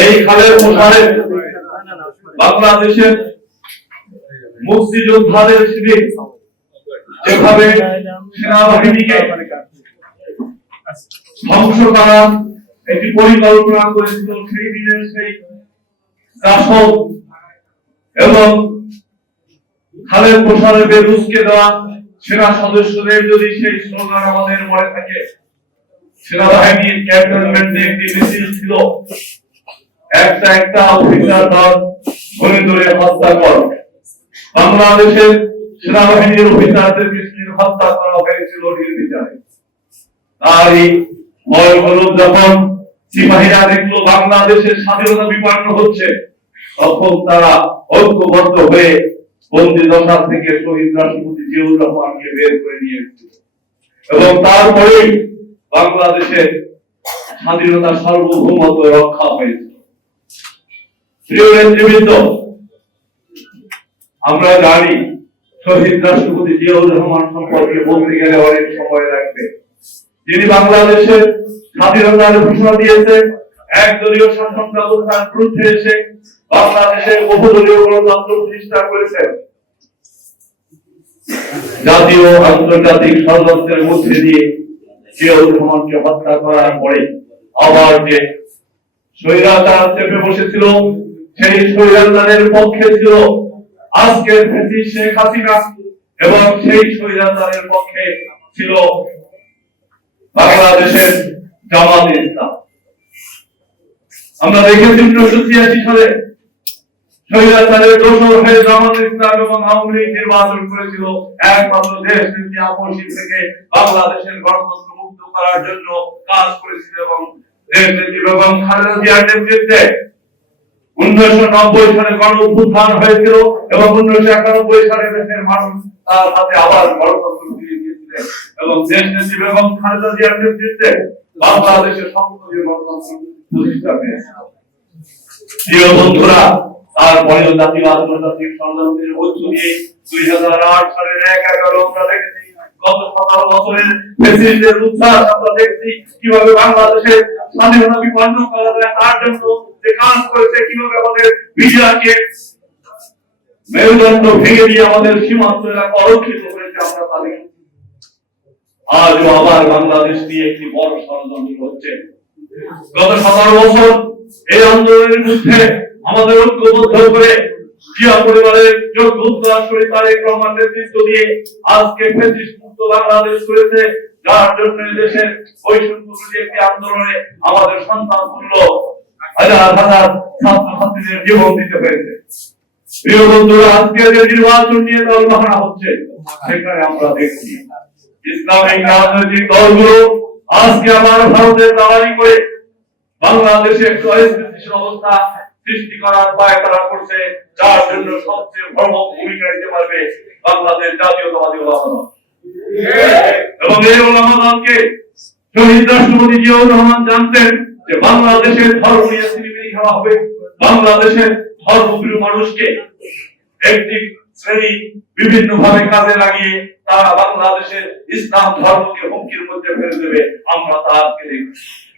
এই খালের প্রসারে বাংলাদেশের মুক্তিযোদ্ধাদের শিবির যেভাবে সেনাবাহিনীকে ধ্বংস করার একটি পরিকল্পনা করেছিল সেই দিনের সেই রাসদ এবং খালের প্রসারে বেরুসকে দেওয়া সেনা সদস্যদের যদি সেই স্লোগান আমাদের মনে থাকে, সেনাবাহিনীর ক্যান্টনমেন্টে একটি মিছিল ছিল। একটা একটা অফিসার দল ধরে ধরে হত্যা বাংলাদেশের সেনাবাহিনীর অফিসারদের হত্যা করা হয়েছিল নির্বিচারে। যখন সিপাহীরা দেখল বাংলাদেশের স্বাধীনতা বিপন্ন হচ্ছে, তখন তারা ঐক্যবদ্ধ হয়ে বন্দি দশা থেকে শহীদ রাষ্ট্রপতি জিয়াউর রহমানকে বের করে নিয়ে এবং তারপরেই বাংলাদেশের স্বাধীনতা সার্বভৌমত্ব রক্ষা হয়েছিল। প্রিয় নেতৃবৃন্দ আমরা জানি শহীদ রাষ্ট্রপতি জিয়াউর রহমান সম্পর্কে বলতে গেলে অনেক সময় লাগবে। যিনি বাংলাদেশের স্বাধীনতার ঘোষণা দিয়েছে, একদলীয় শাসন ব্যবস্থার বিরুদ্ধে এসে বাংলাদেশের বহুদলীয় গণতন্ত্র প্রতিষ্ঠা করেছেন। জাতীয় আন্তর্জাতিক ষড়যন্ত্রের মধ্যে দিয়ে জিয়াউর রহমানকে হত্যা করার পরে আবার যে স্বৈরাচার চেপে বসেছিল সেই স্বৈরাচারের পক্ষে ছিল আজকের ফেসিস শেখ হাসিনা এবং সেই স্বৈরাচারের পক্ষে ছিল বাংলাদেশের জামাত ইসলাম। আমরা দেখেছি উনিশশো ছিয়াশি সালে স্বৈরাচারের দোষর হয়ে জামাত ইসলাম এবং আওয়ামী লীগ নির্বাচন করেছিল একমাত্র দেশ নীতি আপসী থেকে বাংলাদেশের গণতন্ত্র মুক্ত করার জন্য কাজ করেছিল এবং দেশ নীতি বেগম খালেদা জিয়ার নেতৃত্বে উনিশশো নব্বই সালে গণ হয়েছিল এবং উনিশশো একানব্বই সালে দেশের মানুষ তার হাতে আবার গণতন্ত্র ফিরিয়ে দিয়েছিলেন এবং দেশ খালেদা জিয়ার নেতৃত্বে বাংলাদেশের গণতন্ত্র প্রতিষ্ঠা প্রিয় বন্ধুরা জাতীয় আন্তর্জাতিক ষড়যন্ত্রের মধ্য দিয়ে দুই হাজার আট সালের এক এগারো আমরা মেরুদণ্ড ভেঙে দিয়ে আমাদের সীমান্ত অরক্ষিত করেছে আমরা তা দেখেছি আজও আবার বাংলাদেশ নিয়ে একটি বড় ষড়যন্ত্র হচ্ছে। গত সতেরো বছর এই আন্দোলনের মধ্যে আমাদের ঐক্যবদ্ধ করে জিয়া পরিবারের যোগ্য উত্তরাসরী তারেক রহমান নেতৃত্ব দিয়ে আজকে ফেসিস্ট মুক্ত বাংলাদেশ করেছে, যার জন্য দেশের বৈষম্য একটি আন্দোলনে আমাদের সন্তান তুল্য হাজার হাজার জীবন দিতে প্রিয় বন্ধুরা, আজকে যে নির্বাচন নিয়ে দল হচ্ছে, সেখানে আমরা দেখছি ইসলামিক রাজনৈতিক দলগুলো আজকে ভারতের করে বাংলাদেশে অস্থিতিশীল অবস্থা সৃষ্টি করার পায় তারা করছে, যার জন্য সবচেয়ে বড় ভূমিকা নিতে পারবে বাংলাদেশ জাতীয়তাবাদী ওলামা এবং এই ওলামা শহীদ রাষ্ট্রপতি জিয়াউর রহমান জানতেন যে বাংলাদেশের ধর্ম নিয়ে হবে। বাংলাদেশের ধর্মপ্রিয় মানুষকে একটি শ্রেণি বিভিন্ন ভাবে কাজে লাগিয়ে তারা বাংলাদেশের ইসলাম ধর্মকে হুমকির মধ্যে ফেলে দেবে। আমরা তা আজকে দেখছি